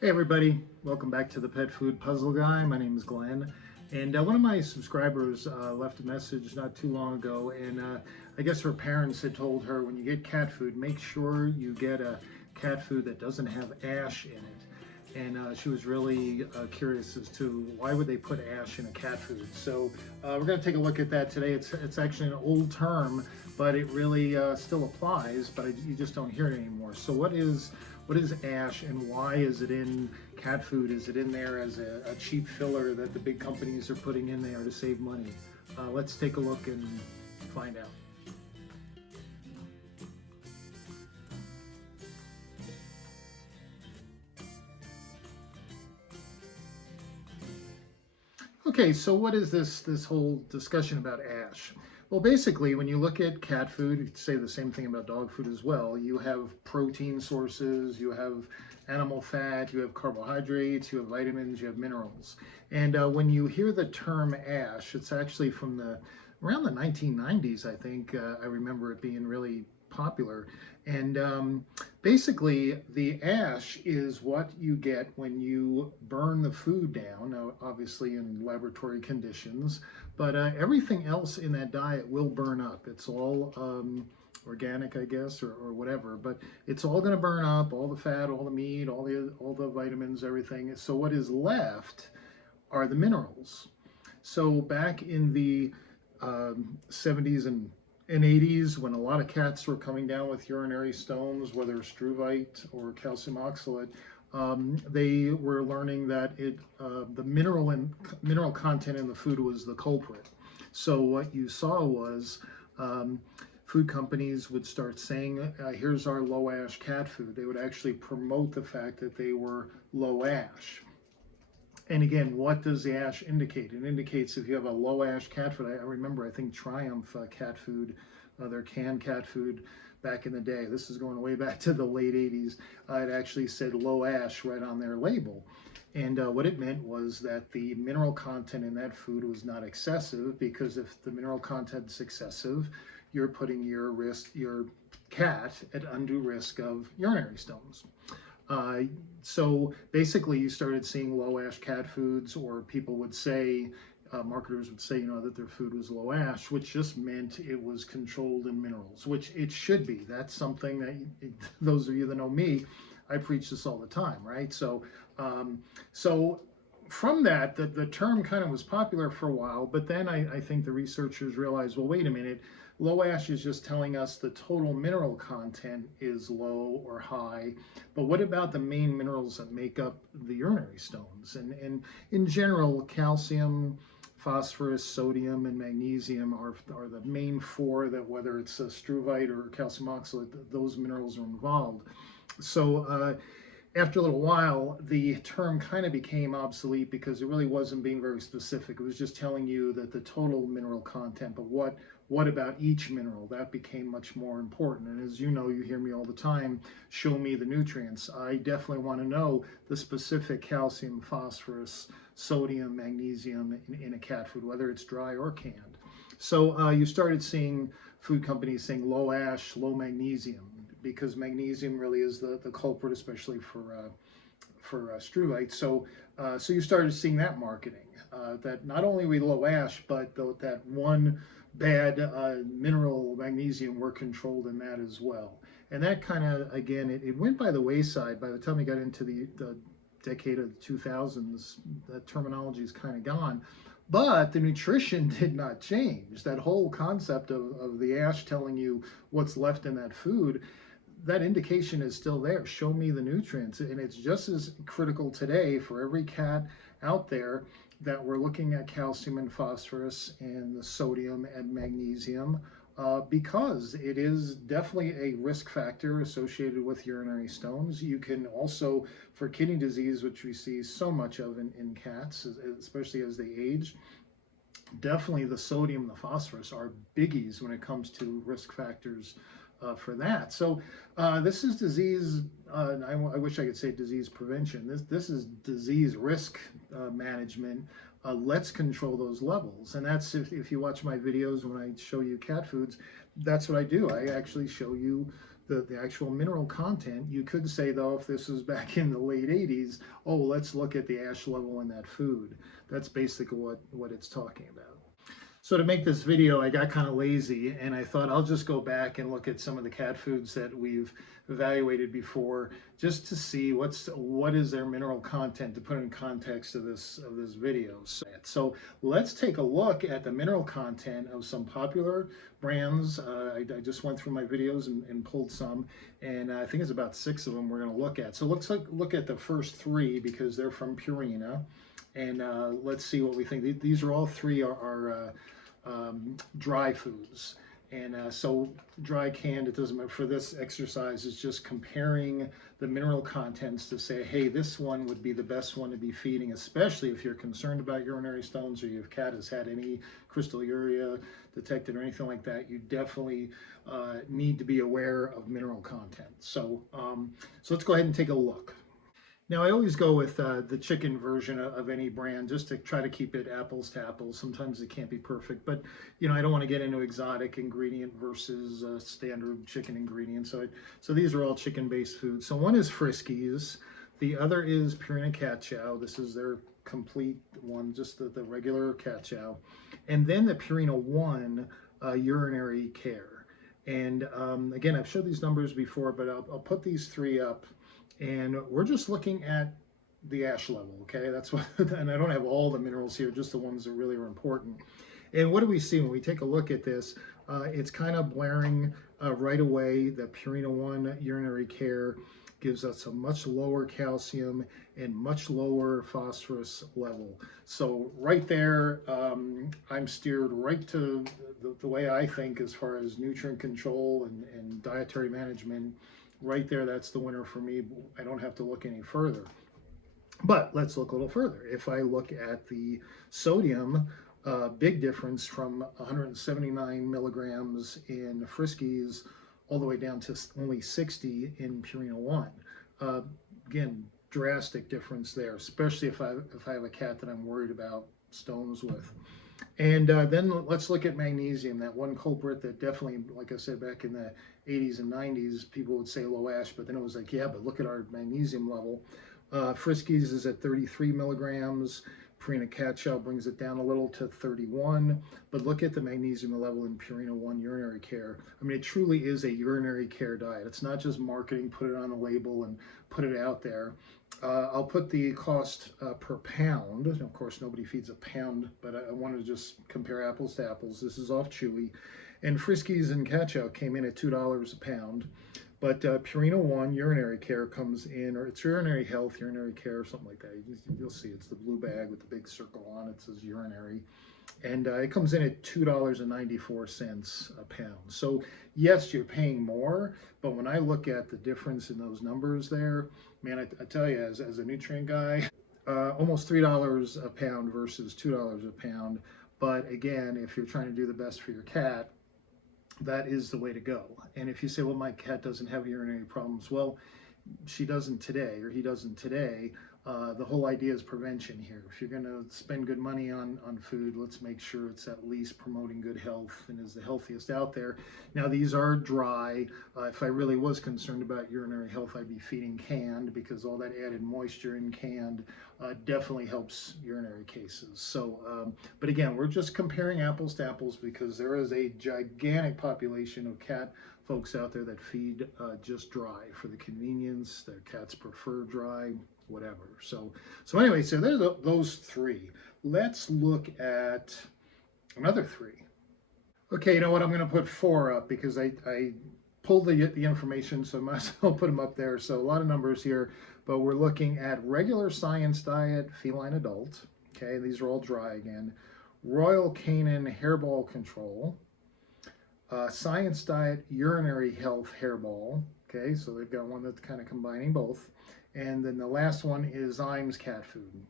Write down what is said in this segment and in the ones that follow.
Hey everybody, welcome back to the Pet Food Puzzle Guy. My name is Glenn, and one of my subscribers left a message not too long ago, and I guess her parents had told her when you get cat food, make sure you get a cat food that doesn't have ash in it. And she was really curious as to why would they put ash in a cat food. So we're going to take a look at that today. It's actually an old term, but it really still applies, but you just don't hear it anymore. So what is ash and why is it in cat food? Is it in there as a cheap filler that the big companies are putting in there to save money? Let's take a look and find out. Okay, so what is this whole discussion about ash? Well, basically, when you look at cat food, you could say the same thing about dog food as well. You have protein sources, you have animal fat, you have carbohydrates, you have vitamins, you have minerals. And when you hear the term ash, it's actually from the around the 1990s, I think. I remember it being really popular. And basically, the ash is what you get when you burn the food down, now, obviously in laboratory conditions, but everything else in that diet will burn up. It's all organic, I guess, or whatever, but it's all going to burn up, all the fat, all the meat, all the vitamins, everything. So what is left are the minerals. So back in the 70s and 80s, when a lot of cats were coming down with urinary stones, whether struvite or calcium oxalate, they were learning that the mineral content in the food was the culprit. So what you saw was um, food companies would start saying, "Here's our low ash cat food." They would actually promote the fact that they were low ash. And again, what does the ash indicate? It indicates if you have a low ash cat food. I remember, I think Triumph cat food, their canned cat food back in the day. This is going way back to the late 80s. It actually said low ash right on their label. And what it meant was that the mineral content in that food was not excessive, because if the mineral content is excessive, you're putting your cat at undue risk of urinary stones. Uh, so basically, you started seeing low ash cat foods, or people would say, marketers would say, that their food was low ash, which just meant it was controlled in minerals, which it should be. That's something that those of you that know me, I preach this all the time, right? So from that, the term kind of was popular for a while, but then I think the researchers realized, well, wait a minute, low ash is just telling us the total mineral content is low or high, but what about the main minerals that make up the urinary stones? And in general, calcium, phosphorus, sodium, and magnesium are the main four that, whether it's struvite or calcium oxalate, those minerals are involved. So after a little while, the term kind of became obsolete because it really wasn't being very specific. It was just telling you that the total mineral content, but what about each mineral? That became much more important. And as you know, you hear me all the time, show me the nutrients. I definitely want to know the specific calcium, phosphorus, sodium, magnesium in a cat food, whether it's dry or canned. So you started seeing food companies saying low ash, low magnesium, because magnesium really is the culprit, especially for struvite. So you started seeing that marketing, that not only we low ash, but that one bad mineral, magnesium, were controlled in that as well. And that kind of, again, it went by the wayside. By the time we got into the decade of the 2000s, that terminology is kind of gone. But the nutrition did not change. That whole concept of the ash telling you what's left in that food, that indication is still there. Show me the nutrients. And it's just as critical today for every cat out there that we're looking at calcium and phosphorus and the sodium and magnesium, because it is definitely a risk factor associated with urinary stones. You can also, for kidney disease, which we see so much of in cats, especially as they age, definitely the sodium and the phosphorus are biggies when it comes to risk factors for that. So this is disease. I wish I could say disease prevention. This is disease risk management. Let's control those levels, and that's if you watch my videos when I show you cat foods. That's what I do. I actually show you the actual mineral content. You could say, though, if this was back in the late 80s, oh, let's look at the ash level in that food. That's basically what it's talking about. So to make this video, I got kind of lazy and I thought I'll just go back and look at some of the cat foods that we've evaluated before, just to see what is their mineral content, to put in context of this video. So let's take a look at the mineral content of some popular brands. I just went through my videos and pulled some, and I think it's about 6 of them we're going to look at. So let's look at the first 3 because they're from Purina, and let's see what we think. These are all 3 are dry foods. And so dry, canned, it doesn't matter. For this exercise, is just comparing the mineral contents to say, hey, this one would be the best one to be feeding, especially if you're concerned about urinary stones or your cat has had any crystalluria detected or anything like that. You definitely need to be aware of mineral content. So, so let's go ahead and take a look. Now, I always go with the chicken version of any brand just to try to keep it apples to apples. Sometimes it can't be perfect, but you know, I don't want to get into exotic ingredient versus standard chicken ingredients. So these are all chicken-based foods. So one is Friskies, the other is Purina Cat Chow. This is their complete one, just the regular cat chow, and then the Purina One urinary care. And again, I've showed these numbers before, but I'll put these 3 up. And we're just looking at the ash level, okay? That's what, and I don't have all the minerals here, just the ones that really are important. And what do we see when we take a look at this? It's kind of blaring right away. The Purina One urinary care gives us a much lower calcium and much lower phosphorus level. So right there, I'm steered right to the way I think as far as nutrient control and dietary management. Right there, that's the winner for me. I don't have to look any further. But let's look a little further. If I look at the sodium, big difference from 179 milligrams in Friskies all the way down to only 60 in Purina One. Again, drastic difference there, especially if I have a cat that I'm worried about stones with. And then let's look at magnesium, that one culprit that definitely, like I said, back in the 80s and 90s, people would say low ash, but then it was like, yeah, but look at our magnesium level. Friskies is at 33 milligrams. Purina Cat Chow brings it down a little to 31, but look at the magnesium level in Purina One urinary care. I mean, it truly is a urinary care diet. It's not just marketing, put it on a label and put it out there. I'll put the cost per pound. Of course, nobody feeds a pound, but I wanted to just compare apples to apples. This is off Chewy. And Friskies and Cat Chow came in at $2 a pound. But Purina One urinary care comes in, or it's urinary health, urinary care, something like that. You'll see it's the blue bag with the big circle on it. It says urinary. And it comes in at $2.94 a pound. So yes, you're paying more, but when I look at the difference in those numbers there, man, I tell you, as a nutrient guy, almost $3 a pound versus $2 a pound. But again, if you're trying to do the best for your cat, that is the way to go. And if you say, well, my cat doesn't have urinary problems, well, she doesn't today, or he doesn't today. The whole idea is prevention here. If you're going to spend good money on food, let's make sure it's at least promoting good health and is the healthiest out there. Now, these are dry. If I really was concerned about urinary health, I'd be feeding canned, because all that added moisture in canned definitely helps urinary cases. So, but again, we're just comparing apples to apples because there is a gigantic population of cat folks out there that feed just dry for the convenience. Their cats prefer dry, whatever. So anyway, so there's those 3. Let's look at another 3. Okay, you know what? I'm going to put 4 up because I pulled the information, so I might as well put them up there. So a lot of numbers here, but we're looking at Regular Science Diet Feline Adult. Okay, these are all dry again. Royal Canin Hairball Control. Science Diet Urinary Health Hairball. Okay, so they've got one that's kind of combining both. And then the last one is Zymes Cat Food.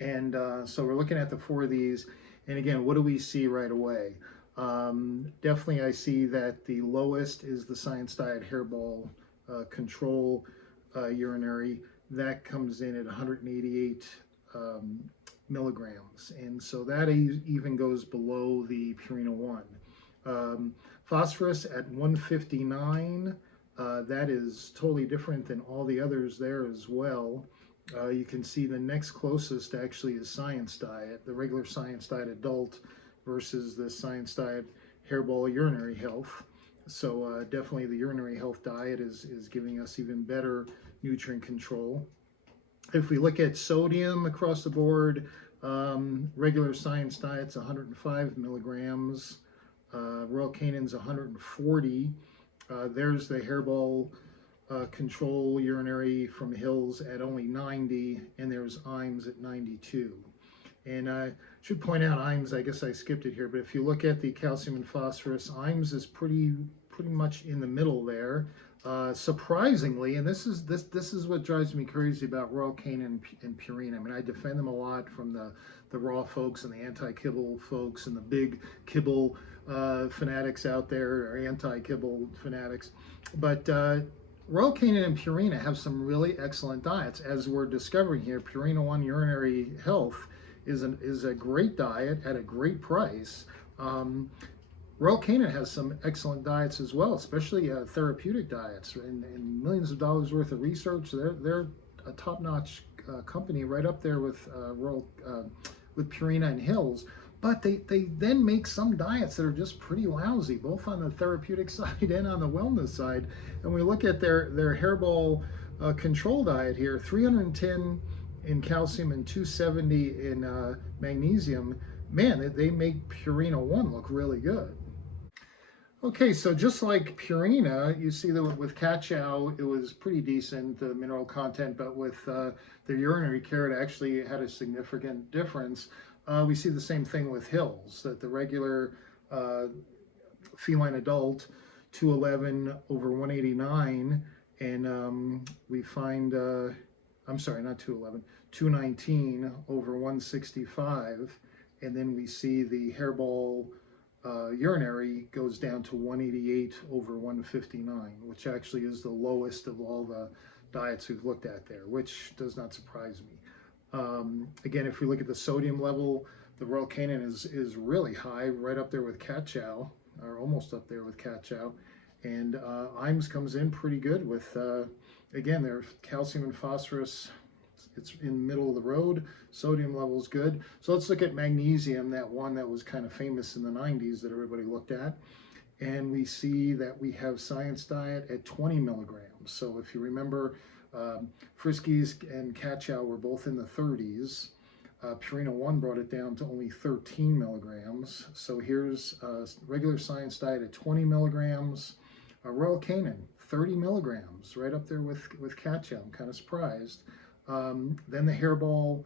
And so we're looking at the 4 of these. And again, what do we see right away? Definitely I see that the lowest is the Science Diet Hairball Control urinary. That comes in at 188 milligrams. And so that even goes below the Purina One. Phosphorus at 159 That is totally different than all the others there as well. You can see the next closest actually is Science Diet, the regular Science Diet adult versus the Science Diet Hairball Urinary Health. So definitely the urinary health diet is giving us even better nutrient control. If we look at sodium across the board, regular Science Diet's 105 milligrams, Royal Canin's 140. There's the Hairball control urinary from Hills at only 90, and there's IAMS at 92. And I should point out IAMS, I guess I skipped it here, but if you look at the calcium and phosphorus, IAMS is pretty much in the middle there. Surprisingly, and this is what drives me crazy about Royal Canin and Purina. I mean, I defend them a lot from the raw folks and the anti-kibble folks and the big kibble fanatics out there, or anti-kibble fanatics. But Royal Canin and Purina have some really excellent diets, as we're discovering here. Purina One Urinary Health is a great diet at a great price. Royal Canin has some excellent diets as well, especially therapeutic diets, and millions of dollars worth of research. They're a top-notch company, right up there with with Purina and Hills. But they then make some diets that are just pretty lousy, both on the therapeutic side and on the wellness side. And we look at their Hairball control diet here: 310 in calcium and 270 in magnesium. Man, they make Purina One look really good. Okay, so just like Purina, you see that with Cat Chow, it was pretty decent, the mineral content, but with the urinary care, it actually had a significant difference. We see the same thing with Hills, that the regular feline adult, 211 over 189, and we find, I'm sorry, not 211, 219 over 165, and then we see the Hairball urinary goes down to 188 over 159, which actually is the lowest of all the diets we've looked at there, which does not surprise me. Again, if we look at the sodium level, the Royal Canin is really high, right up there with Cat Chow, or almost up there with Cat Chow. And IAMS comes in pretty good with, again, their calcium and phosphorus, it's in the middle of the road. Sodium level is good. So let's look at magnesium, that one that was kind of famous in the 90s that everybody looked at. And we see that we have Science Diet at 20 milligrams. So if you remember, Friskies and Cat Chow were both in the 30s. Purina One brought it down to only 13 milligrams. So here's regular Science Diet at 20 milligrams. Royal Canin, 30 milligrams, right up there with Cat Chow. I'm kind of surprised. Then the Hairball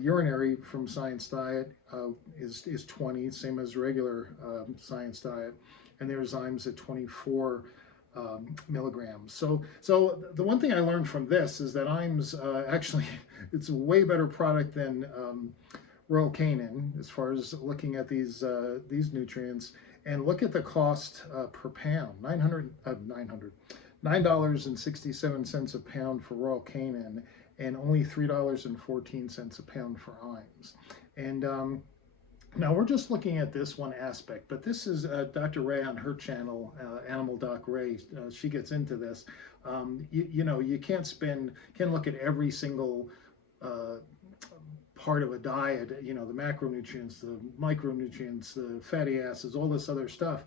urinary from Science Diet is 20, same as regular Science Diet, and there's IAMS at 24 milligrams. So the one thing I learned from this is that IAMS actually, it's a way better product than Royal Canin as far as looking at these nutrients. And look at the cost per pound, $9.67 a pound for Royal Canin, and only $3.14 a pound for IAMS. And now we're just looking at this one aspect, but this is Dr. Ray on her channel, Animal Doc Ray. She gets into this. You know, you can't look at every single part of a diet, you know, the macronutrients, the micronutrients, the fatty acids, all this other stuff.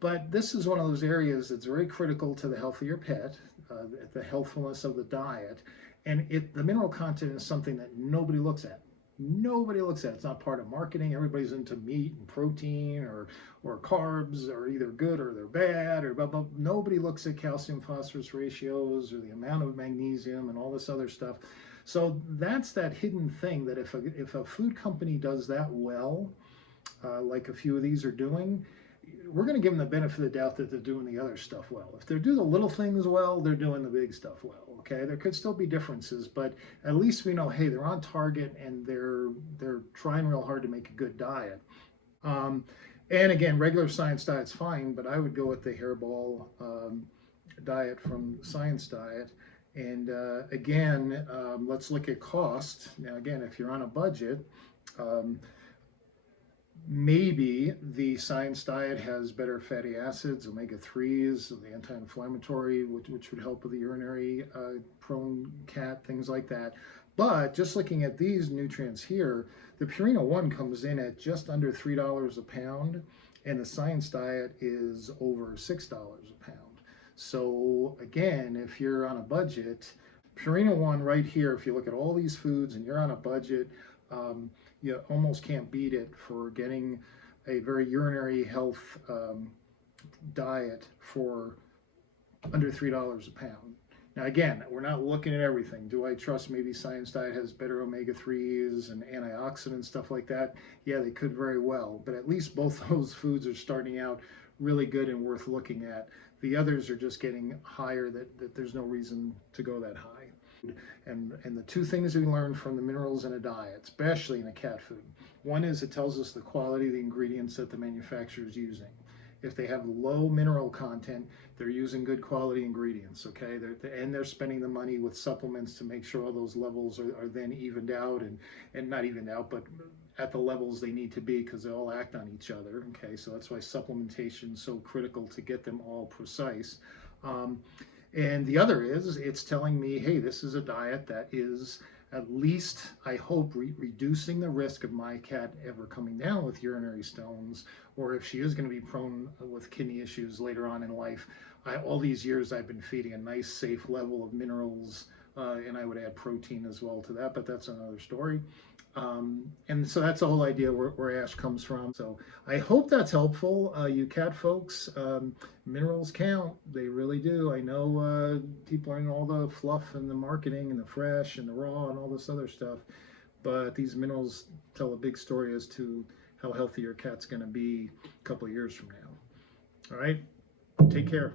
But this is one of those areas that's very critical to the health of your pet, the healthfulness of the diet. And the mineral content is something that nobody looks at. Nobody looks at it. It's not part of marketing. Everybody's into meat and protein or carbs are either good or they're bad, or but nobody looks at calcium phosphorus ratios or the amount of magnesium and all this other stuff. So that's that hidden thing that if a food company does that well, like a few of these are doing, we're going to give them the benefit of the doubt that they're doing the other stuff well. If they do the little things well, they're doing the big stuff well. Okay, there could still be differences, but at least we know, hey, they're on target and they're trying real hard to make a good diet. And again, regular Science Diet's fine, but I would go with the Hairball diet from Science Diet. And again, let's look at cost. Now, again, if you're on a budget, Maybe the science diet has better fatty acids, omega-3s, the anti-inflammatory, which would help with the urinary prone cat, things like that. But just looking at these nutrients here, the Purina One comes in at just under $3 a pound, and the science diet is over $6 a pound. So again, if you're on a budget, Purina One right here, if you look at all these foods and you're on a budget, you almost can't beat it for getting a very urinary health diet for under $3 a pound. Now again, we're not looking at everything. Do I trust maybe Science Diet has better omega-3s and antioxidant stuff like that? Yeah, they could very well, but at least both those foods are starting out really good and worth looking at. The others are just getting higher that there's no reason to go that high. And the two things we learned from the minerals in a diet, especially in a cat food, one is it tells us the quality of the ingredients that the manufacturer is using. If they have low mineral content, they're using good quality ingredients, okay? They're spending the money with supplements to make sure all those levels are then evened out and not evened out, but at the levels they need to be because they all act on each other, okay? So that's why supplementation is so critical to get them all precise. And the other is, it's telling me, hey, this is a diet that is at least, I hope, reducing the risk of my cat ever coming down with urinary stones, or if she is going to be prone with kidney issues later on in life. All these years I've been feeding a nice, safe level of minerals, and I would add protein as well to that, but that's another story. And so that's the whole idea where ash comes from. So I hope that's helpful. You cat folks, minerals count. They really do. I know people are in all the fluff and the marketing and the fresh and the raw and all this other stuff, but these minerals tell a big story as to how healthy your cat's going to be a couple of years from now. All right, take care.